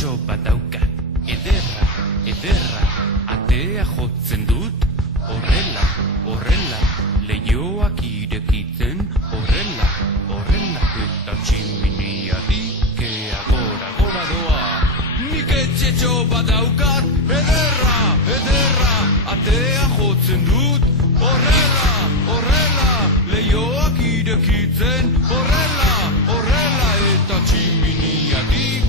etxetxo bat daukat, ederra, ederra, atea jotzen dut, horrela, horrela, leihoak irekitzen, horrela, horrela, eta tximiniatik gora, gora doa. Nik etxetxo bat daukat, ederra, ederra, atea jotzen dut, horrela, horrela, leihoak irekitzen, horrela, horrela, eta tximiniatik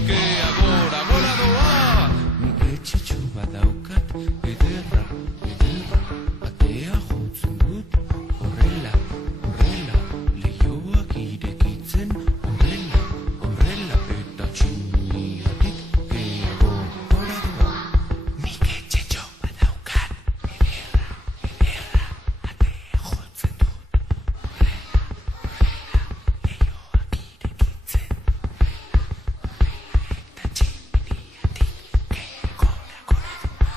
gora, gora doa. Nik etxetxo bat daukat, ederra, ederra, atea jotzen dut, horrela, horrela, leihoak irekitzen, horrela, horrela, eta tximiniatik gora doa. Nik etxetxo bat daukat, ederra, ederra, atea jotzen dut, horrela, horrela, leihoak irekitzen, eta tximiniatik gora doa.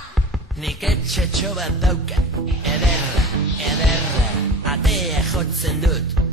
Nik etxetxo bat daukat, ederra, ederra, atea jotzen dut,